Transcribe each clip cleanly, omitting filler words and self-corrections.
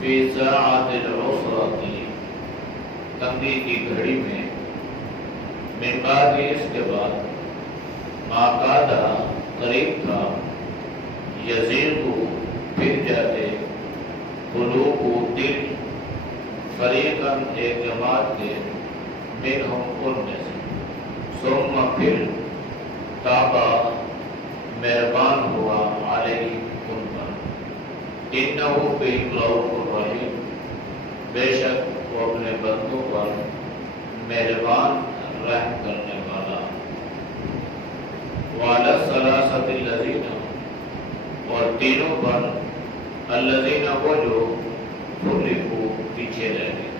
فی ساعۃ العسرۃ، تنگی کی گھڑی میں، من بعد، اس کے بعد، ما کاد، قریب تھا، یزیغ، پھر جاتے، قلوب، دل، فریقاً، ایک جماعت کے، منہم، ان میں سے، ثم، پھر، تابا، مہربان ہوا، علیہ، ان پر، انہ، بہم، رؤوف الرحیم، بے شک وہ اپنے بندوں پر مہربان رحم کرنے والا، وعلی الثلاثۃ الذین، اور تینوں پر، الذین، وہ جو، خلفوا، پیچھے رہ گئے،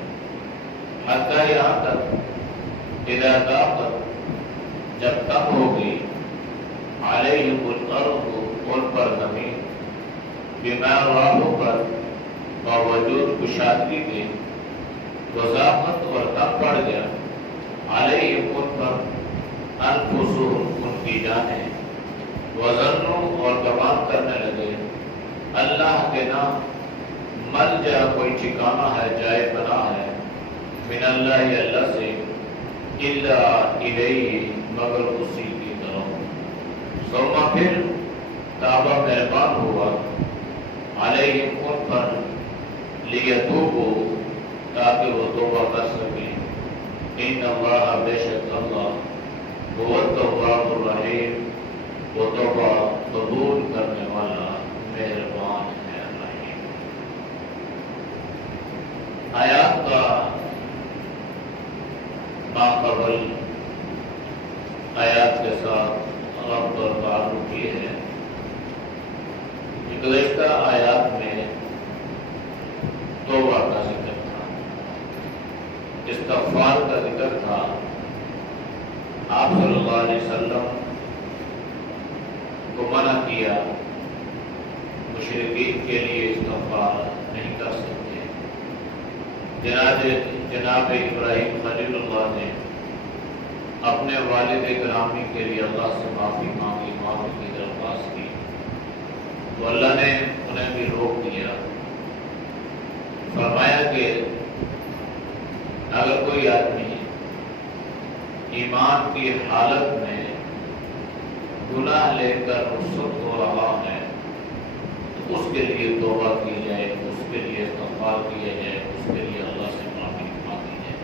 حتیٰ، یہاں تک، اذا ضاقت، جب تنگ ہو گئی، علیہم الارض، ان پر زمین، بما رحبت، پر باوجود کشادگی کے، وضاحت، اور تنگ پڑ گیا، علیہم، ان پر، انفسہم، ان کی جانیں، وظنوا، اور گمان کرنے لگے، اللہ کے نام، ملجا، کوئی ٹھکانہ ہے، جائے پناہ ہے، من اللہ، اللہ سے، الا الیہ، مگر اسی کی طرف، ثم، پھر، تابا، مہربان ہوا، علیہم، ان پر، لیتوبوا، تاکہ وہ توبہ کر سکیں، ان اللہ، بے شک اللہ، هو التواب الرحیم، وہ توبہ قبول کرنے والا، مہربان ہے، رحیم۔ آیات کا ماقبل آیات کے ساتھ ربط اور تعلق یہ ہے کہ گزشتہ آیات میں توبہ کا ذکر تھا، استغفار کا ذکر تھا، آپ صلی اللہ علیہ وسلم کو منع کیا، مشرکین کے لیے استغفار نہیں کر سکتے۔ جناب ابراہیم خلیل اللہ نے اپنے والد گرامی کے لیے اللہ سے معافی مانگی، معافی کی درخواست کی، تو اللہ نے انہیں بھی روک دیا، فرمایا کہ اگر کوئی آدمی ایمان کی حالت میں گناہ لے کر رخصت ہو رہا ہے تو اس کے لیے توبہ کی جائے، اس کے لیے استغفار کیا جائے، اس کے لیے اللہ سے معافی مانگی جائے۔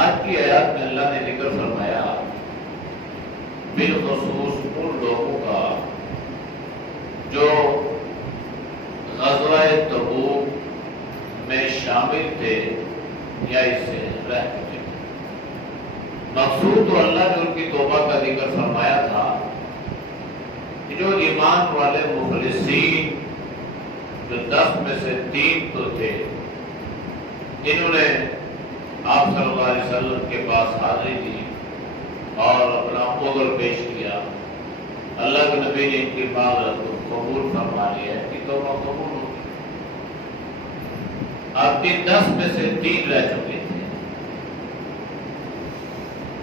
آج کی آیات میں اللہ نے ذکر فرمایا بالخصوص ان لوگوں کا جو غزوہ تبوک میں شامل تھے یا اس سے رہ چکے تھے۔ مقصود تو اللہ نے ان کی توبہ کا ذکر فرمایا تھا کہ جو ایمان والے مخلصین، جو 10 میں سے 3 تو تھے، انہوں نے آپ صلی اللہ علیہ وسلم کے پاس حاضری دی اور اپنا عذر پیش کیا، اللہ کے نبی نے ان کی معذرت کو قبول فرما لیا، ان کی توبہ قبول ہو گئی۔ اب 10 میں سے 3 رہ چکے تھے،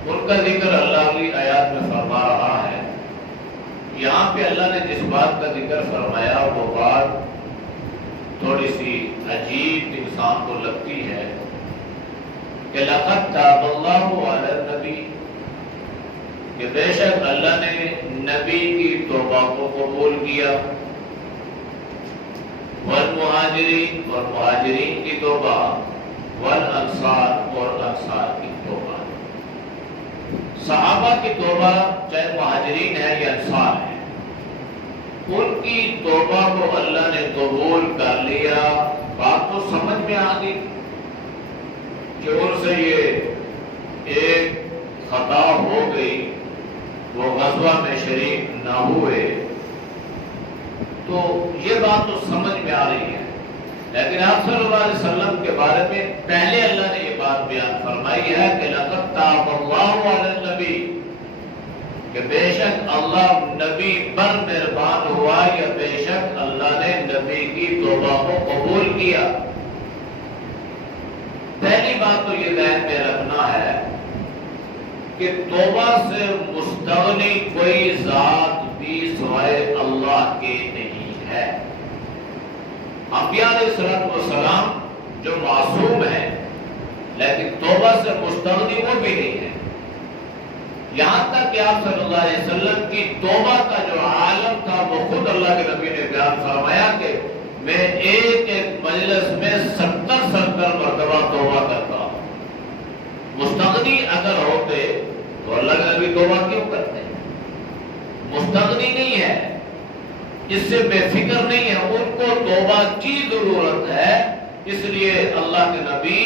ان کا ذکر اللہ کی آیات میں فرما رہا ہے۔ یہاں پہ اللہ نے جس بات کا ذکر فرمایا وہ بات تھوڑی سی عجیب انسان کو لگتی ہے کہ لقد تاب اللہ علی النبی، کہ بے شک اللہ نے نبی کی توبہ کو قبول کیا، والمہاجرین، اور مہاجرین کی توبہ، والانصار، اور انصار کی توبہ۔ صحابہ کی توبہ چاہے مہاجرین ہے یا انصار ہے، ان کی توبہ کو اللہ نے قبول کر لیا۔ بات تو سمجھ میں آ گئی کہ ان سے یہ ایک خطا ہو گئی، وہ غزوہ میں شریک نہ ہوئے، تو یہ بات تو سمجھ میں آ رہی ہے۔ لیکن آپ صلی اللہ علیہ وسلم کے بارے میں پہلے اللہ نے یہ بات بیان فرمائی ہے کہ لقد تاب اللہ علی النبی، کہ بے شک اللہ نبی پر مہربان ہوا، یا بے شک اللہ نے نبی کی توبہ کو قبول کیا۔ پہلی بات تو یہ ذہن میں رکھنا ہے کہ توبہ سے مستغنی کوئی ذات بھی سوائے اللہ کے نہیں ہے۔ علیہ السلام جو معصوم ہے لیکن توبہ سے مستغنی وہ بھی نہیں ہے، یہاں تک کہ آپ صلی اللہ علیہ وسلم کی توبہ کا جو عالم تھا وہ خود اللہ کے نبی نے بیان فرمایا کہ میں ایک ایک مجلس میں 70 مرتبہ توبہ کرتا ہوں۔ مستغنی اگر ہوتے تو اللہ کے نبی توبہ کیوں کرتے؟ مستغنی نہیں ہے، اس سے بے فکر نہیں ہے، ان کو توبہ کی ضرورت ہے، اس لیے اللہ کے نبی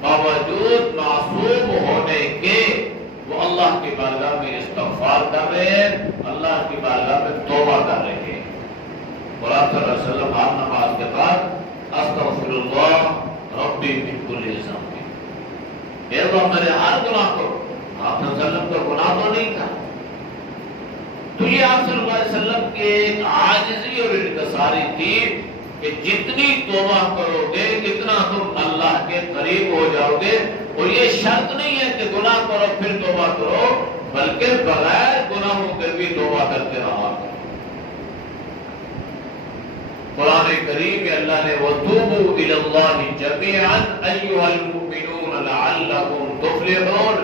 باوجود معصوم ہونے کے وہ اللہ کی بارگاہ میں استغفار کر رہے ہیں، اللہ کی بارگاہ میں توبہ کر رہے ہیں۔ اور آپ صلی اللہ علیہ وسلم ہر نماز کے بعد استغفر اللہ ربی من کل ذنب، اے اللہ میرے ہر گناہ کو، آپ صلی اللہ علیہ وسلم کا گناہ تو نہیں تھا، تو یہ آپ صلی اللہ علیہ وسلم کے ایک عاجزی اور انکساری تھی کہ جتنی توبہ کرو گے اتنا تم اللہ کے قریب ہو جاؤ گے، اور یہ شرط نہیں ہے کہ گناہ کرو پھر توبہ کرو، بلکہ بغیر گناہوں کے بھی توبہ کرتے رہا کرو۔ قرآن کریم میں اللہ نے وَتُوبُوا إِلَى اللَّهِ جَمِيعًا أَيُّهَا الْمُؤْمِنُونَ لَعَلَّكُمْ تُفْلِحُونَ،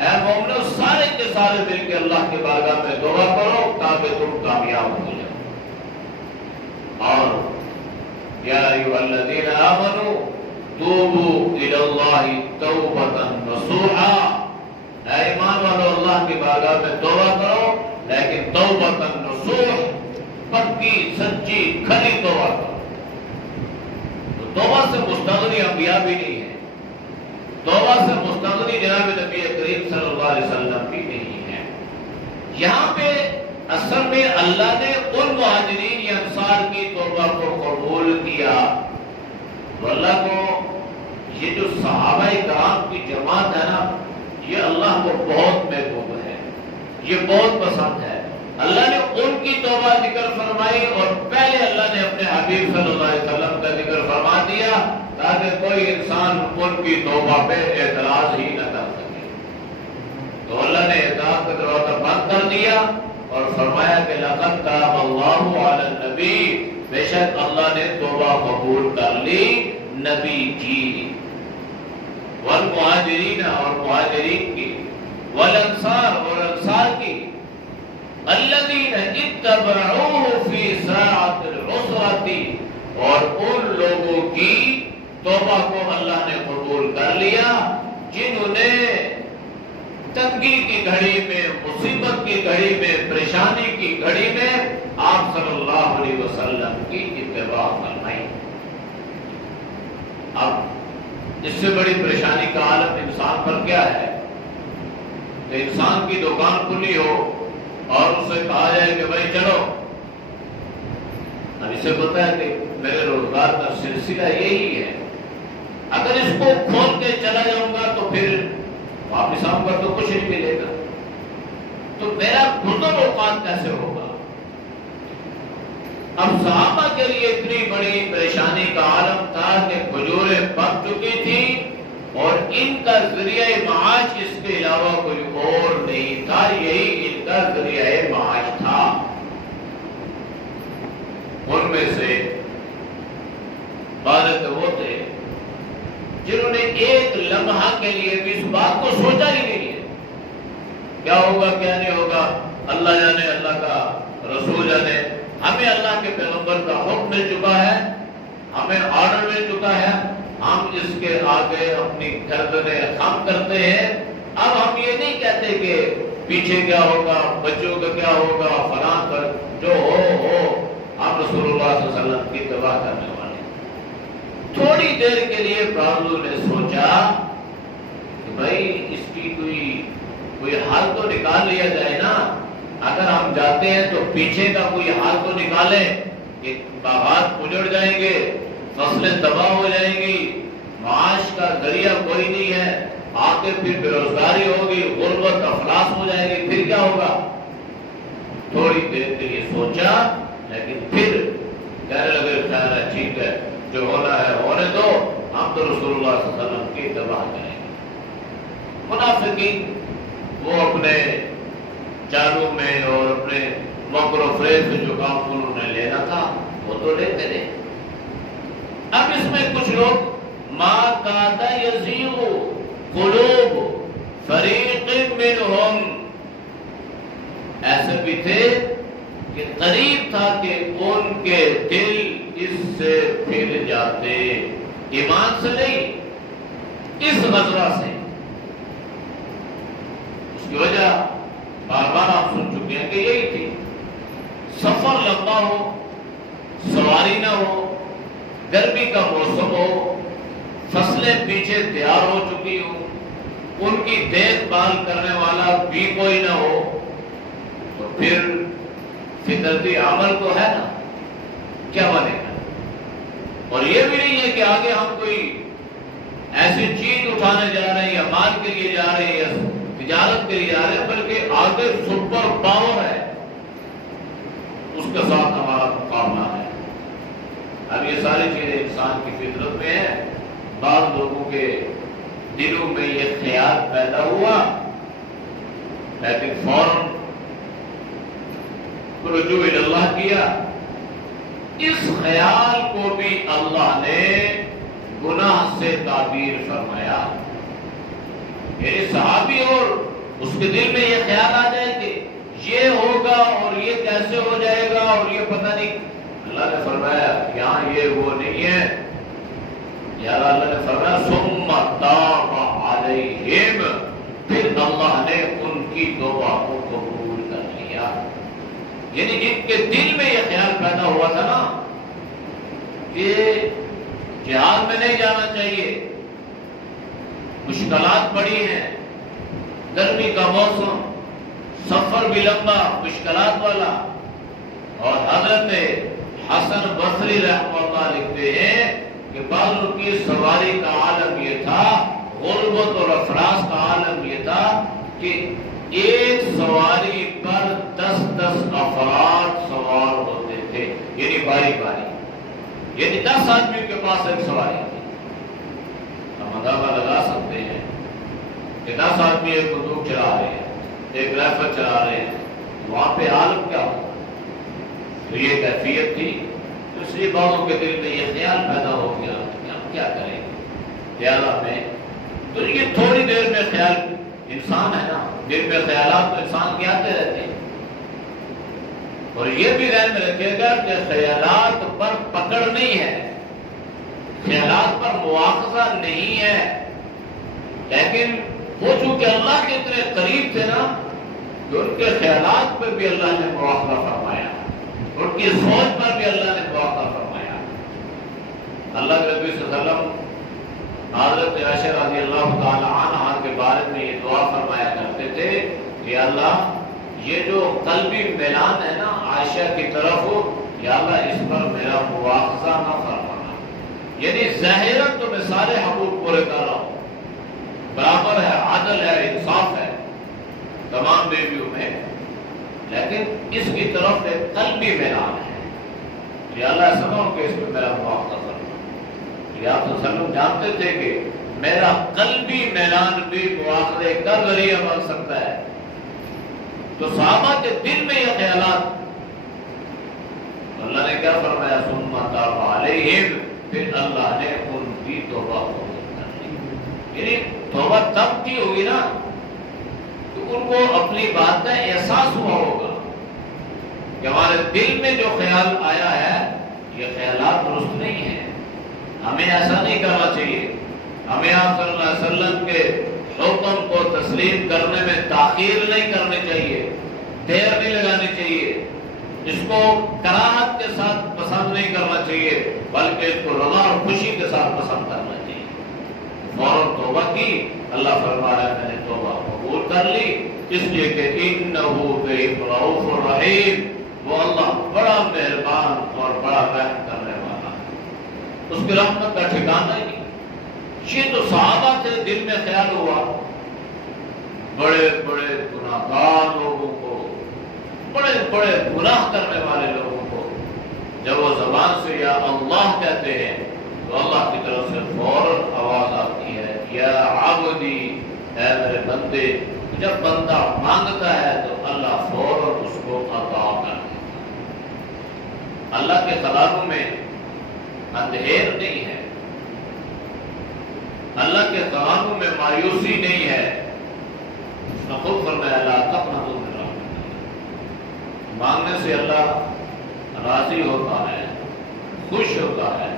اے مومنو سارے کے سارے مل کے اللہ کے بارگاہ میں توبہ کرو تاکہ تم کامیاب ہو جاؤ۔ اور یا ایھا الذین آمنوا توبوا الی اللہ توبۃ نصوحا، اے ایمان والو اللہ کی بارگاہ میں توبہ کرو لیکن توبۃ نصوح، پکی سچی کھلی توبہ کرو۔ تو توبہ سے مستغنی انبیاء بھی نہیں ہے، توبہ سے مستغنی جناب نبی کریم صلی اللہ علیہ وسلم بھی نہیں ہے۔ یہاں پہ اصل میں اللہ نے ان مہاجرین یا انصار کی توبہ کو قبول کیا، تو اللہ کو یہ جو صحابہ کرام کی جماعت ہے نا، یہ اللہ کو بہت محبوب ہے، یہ بہت پسند ہے۔ اللہ نے ان کی توبہ ذکر فرمائی اور پہلے اللہ نے اپنے حبیب صلی اللہ علیہ وسلم کا ذکر فرما دیا تاکہ کوئی انسان ان کی توبہ پہ اعتراض ہی نہ کر سکے۔ تو اللہ نے اعتراض کا دروازہ بند کر دیا اور فرمایا کہ لقد تاب اللہ علی النبی، بے شک اللہ نے توبہ قبول کر لی نبی کی، والمہاجرین اور مہاجرین کی، والانصار اور انصار کی، الذین اتبعوہ فی ساعۃ العسرۃ، اور ان لوگوں کی توبہ کو اللہ نے قبول کر لیا جنہوں نے تنگی کی گھڑی میں، مصیبت کی گھڑی میں، پریشانی کی گھڑی میں آپ صلی اللہ علیہ وسلم کی اتباع فرمائی۔ اب اس سے بڑی پریشانی کا عالم انسان پر کیا ہے کہ انسان کی دکان کھلی ہو اور اسے کہا جائے کہ بھائی چلو، اب اسے پتا ہے کہ میرے روزگار کا سلسلہ یہی ہے، اگر اس کو کھول کے چلا جاؤں گا تو پھر واپس آؤں گا تو کچھ نہیں ملے گا، تو میرا گزر اوقات کیسے ہوگا؟ اب صحابہ کے لیے اتنی بڑی پریشانی کا عالم تھا کہ کھجوریں پک چکی تھی اور ان کا ذریعہ معاش اس کے علاوہ کوئی اور نہیں تھا، یہی ان کا ذریعہ معاش تھا۔ ان میں سے بعض وہ تھے جنہوں نے ایک لمحہ کے لیے بھی اس بات کو سوچا ہی نہیں ہے کیا ہوگا کیا نہیں ہوگا، اللہ جانے، اللہ کا رسول جانے، ہمیں اللہ کے پیغمبر کا حکم مل چکا ہے، ہمیں آرڈر مل چکا ہے، ہم اس کے آگے اپنی گردنیں خم کرتے ہیں۔ اب ہم یہ نہیں کہتے کہ پیچھے کیا ہوگا، بچوں کا کیا ہوگا، فلاں کر، جو ہو ہم رسول اللہ صلی اللہ علیہ وسلم کی اتباع کرنے والے۔ تھوڑی دیر کے لیے بازو نے سوچا کہ بھائی اس کی کوئی حال تو نکال لیا جائے نا، اگر ہم جاتے ہیں تو پیچھے کا کوئی حال تو نکالیں کہ باغات اجڑ جائیں گے، فصلیں تباہ ہو جائیں گی، معاش کا ذریعہ کوئی نہیں ہے، آگے پھر بے روزگاری ہوگی، غربت افلاس ہو جائے گی، پھر کیا ہوگا؟ تھوڑی دیر کے لیے سوچا لیکن پھر کہنے لگے خیر ہے، ٹھیک ہے، جو ہونا ہے ہونے دو، ہم تو رسول اللہ صلی اللہ علیہ وسلم کی اتباع کریں گے۔ منافقین وہ اپنے چالو میں اور اپنے مکر و فریب سے جو کام انہوں نے لینا تھا وہ تو لیتے رہے۔ اب اس میں کچھ لوگ ما کاد یزیغ قلوب فریق منہم ایسے بھی تھے کہ قریب تھا کہ ان کے دل اس سے پھر جاتے، ایمان سے نہیں، اس غزوہ سے۔ اس کی وجہ بار بار آپ سن چکے ہیں کہ یہی تھی، سفر لمبا ہو، سواری نہ ہو، گرمی کا موسم ہو، فصلیں پیچھے تیار ہو چکی ہو، ان کی دیکھ بھال کرنے والا بھی کوئی نہ ہو، تو پھر فطرتی عمل تو ہے نا، کیا بنے گا؟ اور یہ بھی نہیں ہے کہ آگے ہم کوئی ایسی چیز اٹھانے جا رہے ہیں یا مال کے لیے جا رہے ہیں یا تجارت کے لیے جا رہے ہیں، بلکہ آگے سپر پاور ہے، اس کے ساتھ ہمارا مقابلہ ہے۔ اب یہ ساری چیزیں انسان کی فطرت میں ہیں۔ بعض لوگوں کے دلوں میں یہ خیال پیدا ہوا، لیکن فوراً رجوع اللہ کیا۔ اس خیال کو بھی اللہ نے گناہ سے تعبیر فرمایا۔ یعنی صحابی اور اس کے دل میں یہ خیال آ جائے کہ یہ ہوگا اور یہ کیسے ہو جائے گا اور یہ پتہ نہیں، اللہ نے فرمایا یہاں یہ وہ نہیں ہے، یار اللہ نے فرمایا ثم تاب علیہم، پھر اللہ نے ان کی توبہ کو قبول کر لیا۔ یعنی جن کے دل میں یہ خیال پیدا ہوا تھا نا کہ جہاد میں نہیں جانا چاہیے، مشکلات بڑی ہیں، گرمی کا موسم، سفر بھی لمبا مشکلات والا، اور حضرت حسن بصری رحمہ اللہ لکھتے ہیں کہ بعض کی سواری کا عالم یہ تھا، غربت اور افراس کا عالم یہ تھا کہ ایک سواری پر 10 افراد سوار ہوتے تھے، یعنی باری باری، یعنی 10 آدمی کے پاس ایک سواری تھی۔ ہم اندازہ لگا سکتے ہیں کہ 10 آدمی ایک بندوق چلا رہے ہیں، ایک رائفل چلا رہے ہیں، وہاں پہ عالم کیا ہو؟ تو یہ کیفیت تھی، تو اس لیے بعضوں کے دل میں یہ خیال پیدا ہو گیا کہ ہم کیا کریں گے خیالات میں۔ تو یہ تھوڑی دیر میں خیال، انسان ہے نا، دل میں خیالات تو انسان کے آتے رہتے ہیں، اور یہ بھی ذہن میں رکھے گا کہ خیالات پر پکڑ نہیں ہے، خیالات پر مواخذہ نہیں ہے، لیکن وہ چونکہ اللہ کے اتنے قریب تھے نا کہ ان کے خیالات پہ بھی اللہ نے مواخذہ فرمایا، ان کی سوچ پر بھی اللہ نے مواخذہ فرمایا۔ اللہ کے نبی صلی اللہ علیہ وسلم حضرت عائشہ رضی اللہ تعالی عنہا کے بارے میں یہ دعا فرمایا کرتے تھے کہ اللہ یہ جو قلبی میلان ہے نا عائشہ کی طرف، یا اللہ اس پر میرا مواخذہ نہ فرمانا، یعنی ظاہراً تو میں سارے حقوق پورے کر رہا ہوں، برابر ہے، عادل ہے، انصاف ہے تمام بیویوں میں، لیکن اس کی طرف ایک قلبی میلان ہے، یا اللہ ایسا نہ ہو کہ اس پہ میرا مواخذہ فرما۔ یا آپ صلی اللہ علیہ وسلم جانتے تھے کہ میرا قلبی میلان بھی مواخذے کا ذریعہ بن سکتا ہے، تو صحابہ کے دل میں یہ خیالات، اللہ نے کیا فرمایا ثم تاب علیہم، پھر اللہ نے ان کی توبہ قبول کر لی۔ یعنی توبہ تب کی ہوگی نا تو ان کو اپنی بات کا احساس ہوا ہوگا کہ ہمارے دل میں جو خیال آیا ہے یہ خیالات درست نہیں ہیں، ہمیں ایسا نہیں کرنا چاہیے، ہمیں آپ صلی اللہ علیہ وسلم کے حکم کو تسلیم کرنے میں تاخیر نہیں کرنی چاہیے، دیر نہیں لگانی چاہیے، اس کو کراہت کے ساتھ پسند نہیں کرنا چاہیے، بلکہ اس کو رضا اور خوشی کے ساتھ پسند کرنا چاہیے۔ فوراً توبہ کی، اللہ فرما رہا ہے میں نے توبہ قبول کر لی، اس لیے کہ انہ بہم رؤوف رحیم، وہ اللہ بڑا مہربان اور بڑا رحم کرنے والا ہے، اس کی رحمت کا ٹھکانہ ہی نہیں۔ یہ تو صحابہ تھے، دل میں خیال ہوا، بڑے بڑے گناہ گار لوگوں کو، بڑے بڑے گناہ کرنے والے لوگوں کو جب وہ زبان سے یا اللہ کہتے ہیں تو اللہ کی طرف سے فوراً آواز آتی ہے یا عبدی، اے میرے بندے۔ جب بندہ مانگتا ہے تو اللہ فوراً اس کو عطا کر دیتا ہے۔ اللہ کے خزانوں میں اندھیر نہیں ہے، اللہ کے قانون میں مایوسی نہیں ہے. اس نے خود فرمایا لا تقنطوا من رحمت اللہ. مانگنے سے اللہ راضی ہوتا ہے، خوش ہوتا ہے،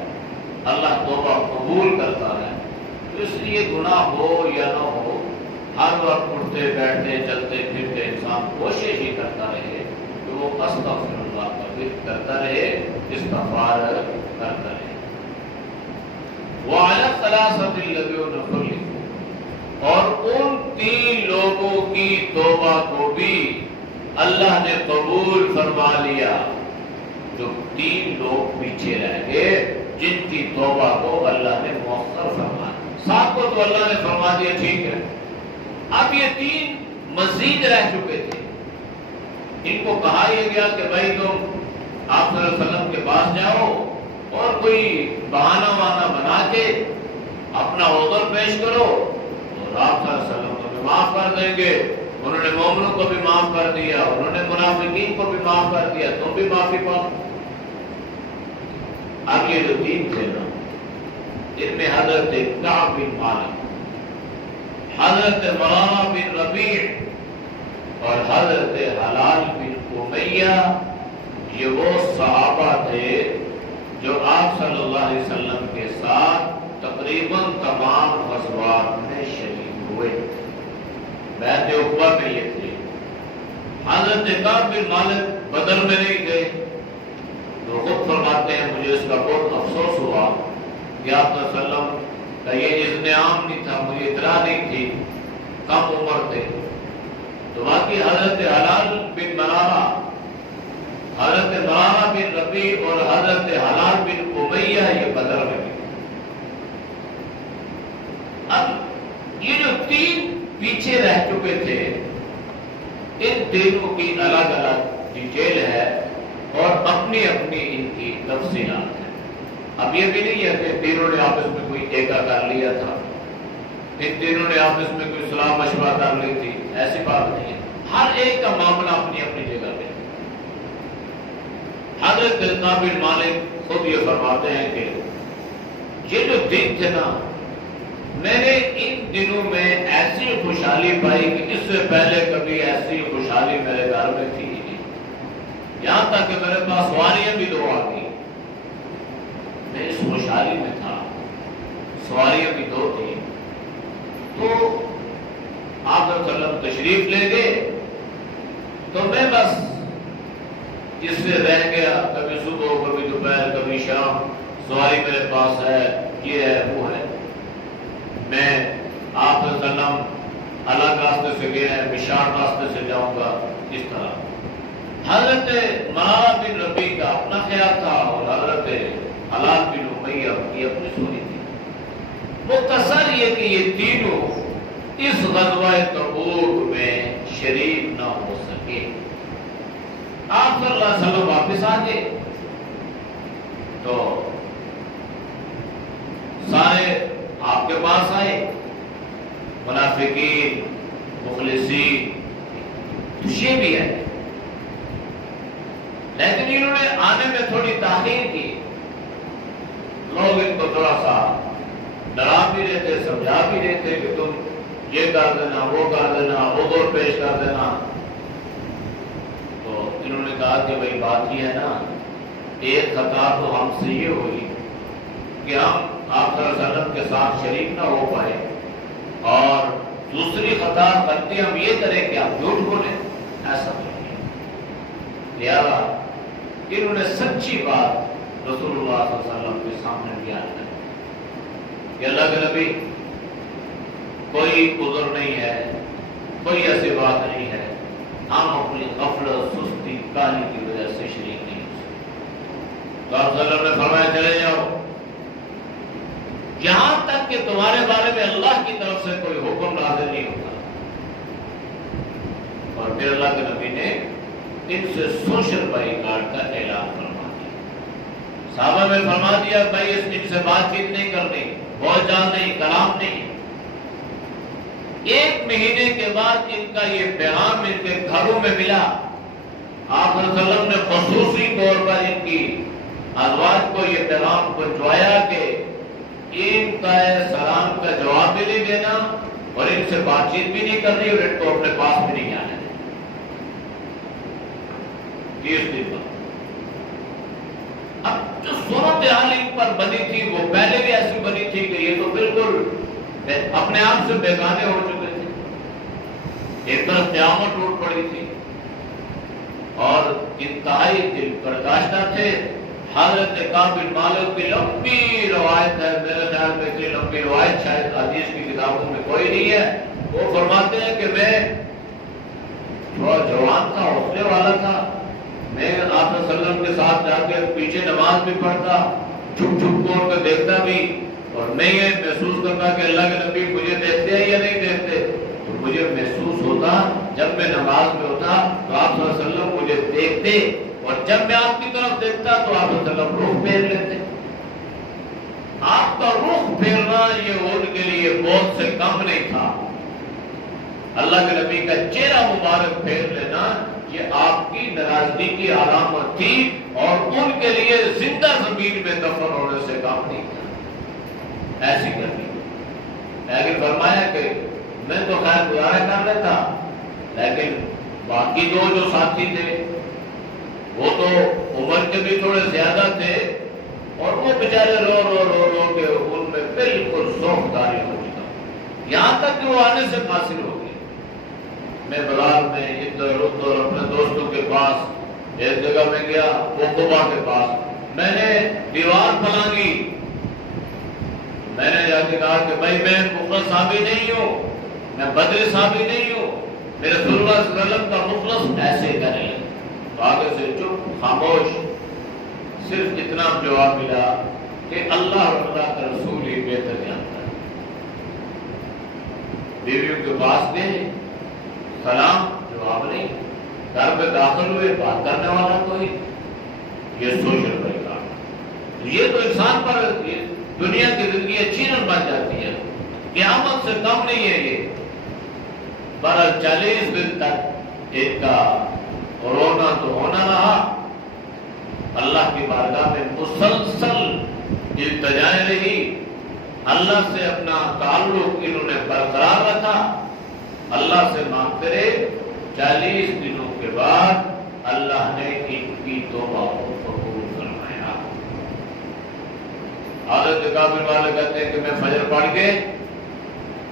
اللہ توبہ قبول کرتا ہے. تو اس لیے گناہ ہو یا نہ ہو، ہر وقت اٹھتے بیٹھتے چلتے پھرتے انسان کوشش ہی کرتا رہے کہ وہ استغفر اللہ کا ذکر کرتا رہے، استغفار کرتا رہے. وعلی الثلاثۃ الذین خلفوا، اور ان 3 لوگوں کی توبہ کو بھی اللہ نے قبول فرما لیا. جو 3 لوگ پیچھے رہ گئے جن کی توبہ کو اللہ نے مؤخر فرمایا. 7 کو تو اللہ نے فرما دیا، ٹھیک ہے. اب یہ 3 مزید رہ چکے تھے. ان کو کہا یہ گیا کہ بھائی تم آپ صلی اللہ علیہ وسلم کے پاس جاؤ اور کوئی بہانہ وہانہ بنا کے اپنا عذر پیش کرو اور آپ صلی اللہ علیہ وسلم کو بھی معاف کر دیں گے. انہوں نے مومنوں کو بھی معاف کر دیا، انہوں نے منافقین کو بھی معاف کر دیا، تم بھی معافی پاؤ. اب یہ جو 3 تھے نا، ان میں حضرت کعب بن مالک، حضرت مرارہ بن ربیع اور حضرت حلال بن امیہ، یہ وہ صحابہ تھے جو آپ صلی اللہ علیہ وسلم کے ساتھ تقریباً تمام غزوات میں شریک ہوئے. بیعت عقبہ میں یہ تھے. حضرت کعب بن مالک بدر میں نہیں گئے. تو خود فرماتے ہیں مجھے اس کا بہت افسوس ہوا کہ آپ صلی اللہ علیہ وسلم کا یہ اذن عام نہیں تھا، مجھے اطلاع نہیں تھی، کم عمر تھے. تو باقی حضرت حلال بن مرارہ، حضرت مرارہ بن ربیع اور حضرت حلال بن امیہ یہ بدر میں گئے. اب یہ جو 3 پیچھے رہ چکے تھے، ان تینوں کی الگ الگ ڈیٹیل ہے اور اپنی اپنی ان کی تفصیلات ہیں. اب یہ بھی نہیں ہے کہ تینوں نے آپس میں کوئی ٹیکہ کر لیا تھا، ان تینوں نے آپس میں کوئی صلاح مشورہ کر لی تھی، ایسی بات نہیں ہے. ہر ایک کا معاملہ اپنی اپنی جگہ پہ. حضرت کعب بن مالک خود یہ فرماتے ہیں کہ یہ جو دن تھے نا، میں نے ان دنوں میں ایسی خوشحالی پائی کہ اس سے پہلے کبھی ایسی خوشحالی میرے گھر میں تھی نہیں. یہاں تک کہ میرے پاس سواریاں بھی 2 آ گئی. میں اس خوشحالی میں تھا، سواریاں بھی 2 تھی. تو آپ صلی اللہ علیہ وسلم تشریف لے گئے تو میں بس اس سے رہ گیا، کبھی صبح کبھی دوپہر کبھی شام، سواری میرے پاس ہے، یہ ہے وہ ہے. میں آپ صلی اللہ علیہ وسلم الگ راستے سے گیا ہے، مشار راستے سے جاؤں گا، اس طرح. حضرت مرارہ بن ربیع کا اپنا خیال تھا اور حضرت حلال بن امیہ کی اپنی سوچ تھی. مختصر یہ کہ یہ تینوں اس غزوہ تبوک میں شریک نہ ہو سکے. آپ صلی اللہ علیہ وسلم واپس آ گئے تو سارے آپ کے پاس آئے، منافقین، مخلصین، یہ بھی ہے. لیکن انہوں نے آنے میں تھوڑی تاخیر کی. لوگ ان کو تھوڑا سا ڈرا بھی رہے تھے، سمجھا بھی رہے تھے کہ تم یہ کر دینا، وہ کر دینا، عذر پیش کر دینا. تو انہوں نے کہا کہ بھائی بات یہ ہے نا، ایک خطا تو ہم سے یہ ہوئی کہ ہم آپ صلی اللہ علیہ وسلم کے ساتھ شریک نہ ہو پائے، اور دوسری خطا غلطی ہم یہ کریں کہ ہم جھوٹ بولیں، ایسا نہیں ہے. لہذا انہوں نے سچی بات رسول اللہ صلی اللہ علیہ وسلم کے سامنے بیان کر کہ اللہ کے نبی کوئی عذر نہیں ہے، کوئی ایسی بات نہیں ہے، ہم اپنی غفلت، سستی، کاہلی کی وجہ سے شریک نہیں ہو سکتے. تو آپ صلی اللہ علیہ وسلم نے فرمایا چلے جاؤ، یہاں تک کہ تمہارے بارے میں اللہ کی طرف سے کوئی حکم نازل نہیں ہوتا. اور پھر اللہ کے نبی نے ان سے سوشل بائیکاٹ کا اعلان فرما دیا. صحابہ میں فرما دیا بھائی ان سے بات چیت نہیں کرنی، بول چال نہیں، کلام نہیں. 1 مہینے کے بعد ان کا یہ پیغام ان کے گھروں میں ملا. آپ صلی اللہ علیہ وسلم نے خصوصی طور پر ان کی ازواج کو یہ پیغام پہنچوایا کہ ان کا سلام کا جواب بھی نہیں دینا اور ان سے بات چیت بھی نہیں کرنی اور ان کو اپنے پاس بھی نہیں آنے دینا۔ 30 دن بعد اب جو صورت حال ان پر بنی تھی وہ پہلے بھی ایسی بنی تھی کہ یہ تو بالکل اپنے آپ سے بیگانے ہو چکے تھے، ایک طرف قیامت ٹوٹ پڑی تھی اور انتہائی دل برداشتہ تھے۔ حضرت کعب بن مالک کی لمبی روایت ہے، میرے خیال میں اتنی لمبی روایت شاید حدیث کی کتابوں میں کوئی نہیں ہے۔ وہ فرماتے ہیں کہ میں تھوڑا جوان تھا، حوصلے والا تھا، میں آپ صلی اللہ علیہ وسلم کے ساتھ جا کے پیچھے نماز بھی پڑھتا، چھپ چھپ کو ان کو دیکھتا بھی، اور میں یہ محسوس کرتا کہ اللہ کے نبی مجھے دیکھتے ہیں یا نہیں دیکھتے۔ تو مجھے محسوس ہوتا جب میں نماز میں ہوتا تو آپ صلی اللہ علیہ وسلم مجھے دیکھتے، اور جب میں آپ کی طرف دیکھتا تو آپ صلی اللہ علیہ وسلم رخ پھیر لیتے۔ آپ کا رخ پھیرنا یہ ان کے لیے بہت سے کم نہیں تھا۔ اللہ کے نبی کا چہرہ مبارک پھیر لینا یہ آپ کی ناراضگی کی علامت تھی اور ان کے لیے زندہ زمین میں دفن ہونے سے کام نہیں تھا۔ ایسی کرنی، لیکن فرمایا کہ میں تو خیر گزارا کر لیتا، لیکن باقی دو جو ساتھی تھے وہ تو عمر کے بھی تھوڑے زیادہ تھے اور وہ بیچارے رو رو رو رو کے ان میں بالکل سوکھداری ہو چکا، یہاں تک کہ وہ آنے سے قاصر ہو گئے۔ میں بازار میں ادھر ادھر اپنے دوستوں کے پاس ایک جگہ میں گیا، قبا کے پاس، میں نے دیوار پلانگی، میں نے جا کے کہا کہ بھائی میں مخلص صحابی نہیں ہوں، میں بدر صحابی نہیں ہوں، میرے رسول اللہ صلی اللہ علیہ وسلم کا مخلص ایسے کرے۔ تو آگے سے چپ خاموش، صرف اتنا جواب ملا کہ اللہ اور اللہ کا رسول ہی بہتر جانتا ہے۔ بیویوں کے پاس گئے، سلام جواب نہیں، گھر میں داخل ہوئے، بات کرنے والا کوئی، یہ سوشل بیکار۔ یہ تو انسان پر دنیا کی زندگی اچھی نہ بن جاتی ہے، قیامت سے کم نہیں ہے یہ۔ 40 دن تک ایک کا رونا تو ہونا رہا، اللہ کی بارگاہ میں مسلسل التجائیں رہی، اللہ سے اپنا تعلق انہوں نے برقرار رکھا، اللہ سے مانگتے رہے۔ 40 دنوں کے بعد اللہ نے ان کی توبہ کو قبول فرمایا۔ حضرت کعب بن مالک کہتے ہیں کہ میں فجر پڑھ کے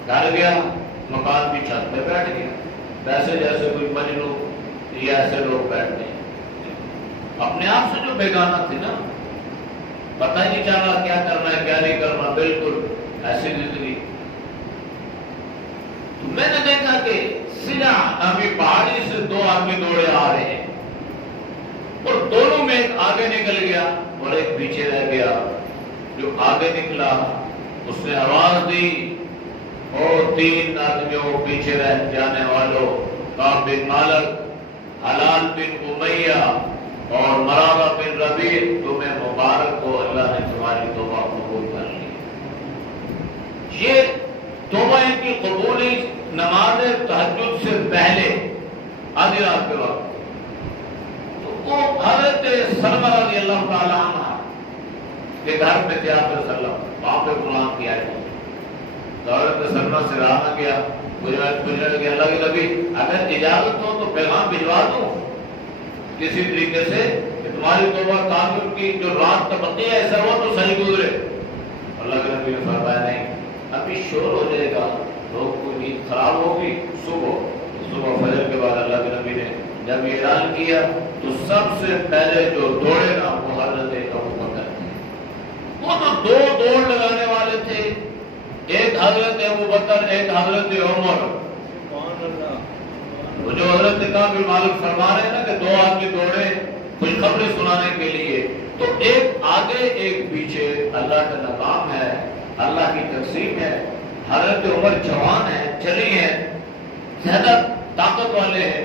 گھر گیا، مکان کی چھت پہ بیٹھ گیا، ویسے جیسے کوئی مجنون یا ایسے لوگ بیٹھتے ہیں، اپنے آپ سے جو بیگانہ تھے نا، پتہ ہی نہیں چلا کیا کرنا ہے کیا نہیں کرنا، بالکل ایسی زندگی۔ میں نے دیکھا کہ سیدھا ابھی پہاڑی سے 2 آدمی دوڑے آ رہے ہیں اور دونوں میں ایک آگے نکل گیا اور ایک پیچھے رہ گیا۔ جو آگے نکلا اس نے آواز دی اور 3 آدمیوں پیچھے رہ جانے والوں، کعب بن مالک، حلال بن امیہ اور مرارہ بن ربیع، تمہیں مبارک ہو، اللہ نے تمہاری توبہ قبول کر لی۔ یہ توبہ ان کی قبولی نماز تہجد سے پہلے آدھی رات کے وقت، تو وہ حضرت سلمہ رضی اللہ تعالی عنہ کے گھر میں تھے، آپ صلی اللہ علیہ وسلم وہاں پہ قرآن کی آیت، تو حضرت سلمہ سے رہا گیا، پوچھنے لگے اللہ کے نبی اگر اجازت ہو تو پیغام بھجوا دوں کسی طریقے سے کہ تمہاری توبہ کامل کی جو رات کا بقیہ ایسا ہوا تو صحیح گزرے۔ اللہ کے نبی نے فرمایا نہیں، ابھی شور ہو جائے گا، لوگ کو نیند خراب ہوگی، صبح فجر کے بعد اللہ کے نبی نے جب یہ اعلان کیا تو سب سے پہلے جو دوڑے نا وہ حضرت ابو بکر تھے۔ وہ تو 2 دوڑ لگانے والے تھے، ایک حضرت ابو بکر ایک حضرت عمر۔ وہ جو حضرت کعب بن مالک فرما رہے ہیں نا کہ 2 آدمی دوڑے خوشخبری سنانے کے لیے، تو ایک آگے ایک پیچھے، اللہ کا نظام ہے، اللہ کی تقسیم ہے۔ حضرت عمر جوان ہیں، چلی ہیں، زیادہ طاقت والے ہیں،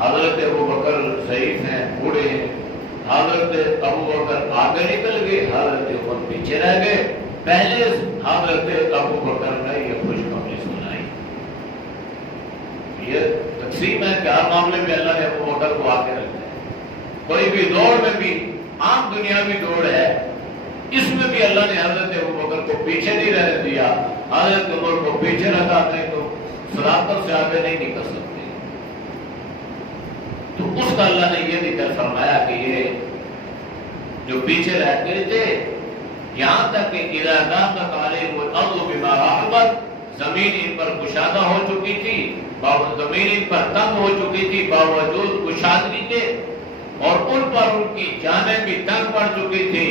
حضرت ابو بکر ضعیف ہیں، بوڑھے ہیں۔ حضرت ابو بکر آگے نکل گئے، حضرت عمر پیچھے رہ گئے۔ پہلے حضرت ابو بکر نے یہ خوشخبری سنائی۔ یہ تقسیم ہے کہ ہر معاملے میں اللہ نے ابو بکر کو آگے رکھا ہے۔ کوئی بھی دوڑ میں بھی، عام دنیاوی دوڑ ہے، اس میں بھی بھی اللہ نے حضرت ابوبکر کو پیچھے نہیں رہنے دیا، حضرت عمر کو پیچھے رکھا، نہیں تو صداقت سے آگے نہیں نکل سکتے۔ تو اس کا اللہ نے یہ ذکر فرمایا کہ یہ جو پیچھے رہتے تھے، یہاں تک کہ اذا ضاقت علیہم الارض بما رحبت، زمین ان پر کشادہ ہو چکی تھی، زمین ان پر تنگ ہو چکی تھی باوجود کشادگی کے، اور ان پر ان کی جانیں بھی تنگ پڑ چکی تھی،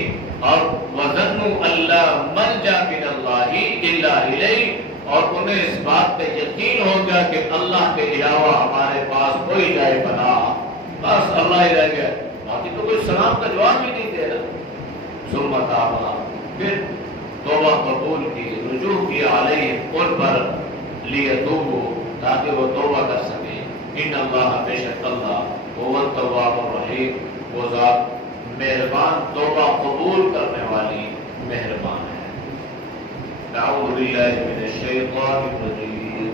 اور وَظَنُّوا أَلَّا مَلْجَأَ مِنَ اللَّهِ إِلَّا إِلَيْهِ، اور انہیں اس بات پہ یقین ہو گیا کہ اللہ کے علاوہ ہمارے پاس کوئی جائے پناہ، بس اللہ ہی رہ گیا، باقی تو کوئی سلام کا جواب بھی نہیں دے رہا۔ ثم تاب، پھر توبہ قبول کی، رجوع کی علیہم ان پر، لیتوبوا تاکہ وہ توبہ کر سکیں، ان اللہ بے شک اللہ هو التواب الرحیم، وہ ذات مہربان توبہ قبول کرنے والی مہربان ہے۔ اعوذ باللہ من الشیطان الرجیم،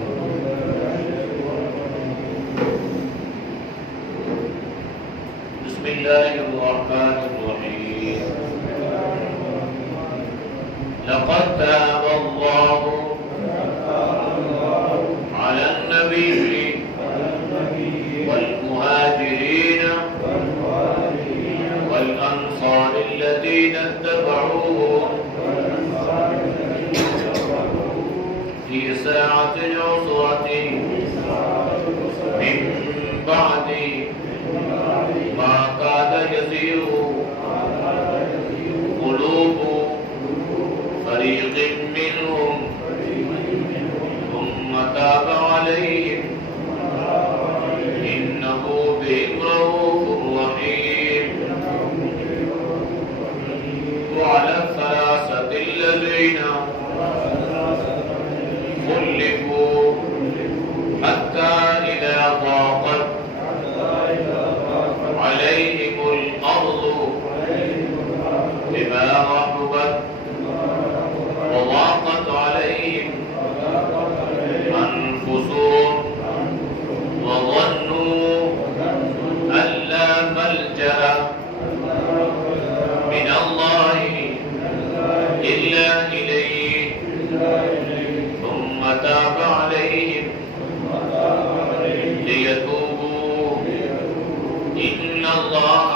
بسم اللہ الرحمن الرحیم، لقد تاب اللہ على النبي والمهاجرين والأنصار الذين اتبعوه في ساعة العسرة من بعد ما كاد يزيغ قلوب فريق منهم ثم تاب عليهم إنه بهم رؤوف رحيم، وعلى الثلاثة الذين خلفوا حتى إذا ضاقت عليهم الأرض بما رحبت وضاقت عليهم أنفسهم وظنوا أن لا ملجأ من الله إلا إليه ثم تاب عليهم ليتوبوا إن الله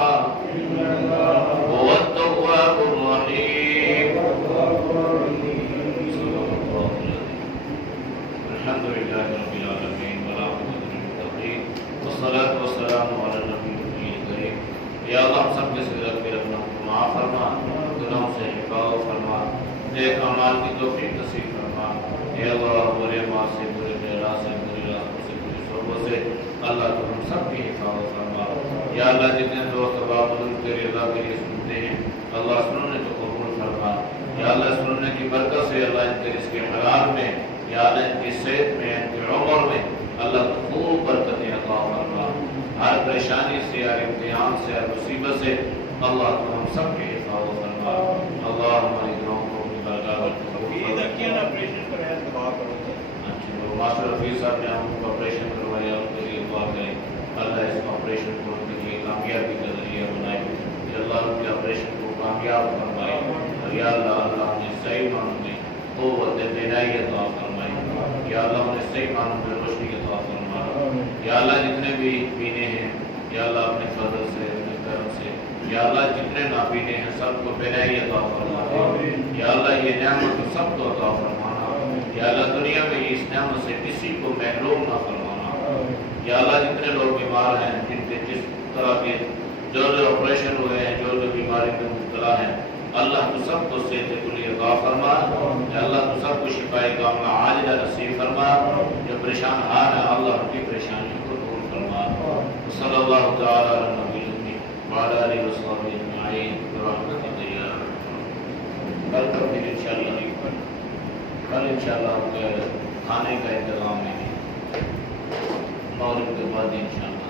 هو التواب الرحيم۔ الحمد لله رب العالمين والعاقبة للمتقين والصلاة والسلام على النبي الكريم۔ یا اللہ ہم سب کے صغیر کے ربنا معاف فرما، گناہوں سے حفاظت فرما، نیک اعمال کی توفیق نصیب فرما۔ اے اللہ برے ماں سے، برے خیالات سے، برے راستوں سے، بری صحبت سے اللہ تو ہم سب کی حفاظت فرما۔ یا اللہ جتنے دوست احباب بزرگ تیرے اللہ کے لیے سنتے ہیں، اللہ سننے تو قبول فرما۔ یا اللہ سننے کی برکت سے اللہ ان کے رزق حلال میں، یا اللہ ان کی صحت میں، ان کی عمر میں اللہ تو خوب برکتیں عطا فرما۔ ہر پریشانی سے، ہر امتحان سے، ہر مصیبت سے اللہ تو ہم سب کی حفاظت فرما۔ اللہ ہماری دعاؤں کو اپنی بارگاہ میں قبول فرما۔ ماسٹر رفیع صاحب نے ہم کو آپریشن کروایا، ان کے لیے دعا کریں اللہ اس آپریشن کو ان کے لیے کامیابی کا ذریعہ بنائے، کہ اللہ ان کے آپریشن کو کامیاب فرمائے، اور یا اللہ اللہ نے صحیح معنوں میں قوت بینائی عطا فرمائے، یا اللہ انہیں صحیح معنوں میں روشنی عطا فرمائے۔ یا اللہ جتنے بھی پینے ہیں یا اللہ اپنے فضل سے، اپنے کرم سے، یا اللہ جتنے نابینے ہیں سب کو بینائی عطا فرما دے۔ یا اللہ یہ نعمت سب کو عطا فرمانا، یا اللہ دنیا میں اس نعمت سے کسی کو محروم نہ فرمانا۔ یا اللہ جتنے لوگ بیمار ہیں، جن کے جس طرح کے جو آپریشن ہوئے ہیں، جو بیماری میں مبتلا ہیں، اللہ تو سب کو صحت کلی عطا فرما۔ یا اللہ تو سب کو شفائے کاملہ عاجلہ نصیب فرما۔ جو پریشان حال ہیں اللہ ان کی پریشانیوں کو دور فرما۔ صلی اللہ تعالی علی نبی الامی وعلی آلہ وصحبہ اجمعین برحمتک یا ارحم۔ کل کا پھر انشاءاللہ نہیں، کل انشاءاللہ کھانے کا انتظام ہے، مغرب کے بعد انشاءاللہ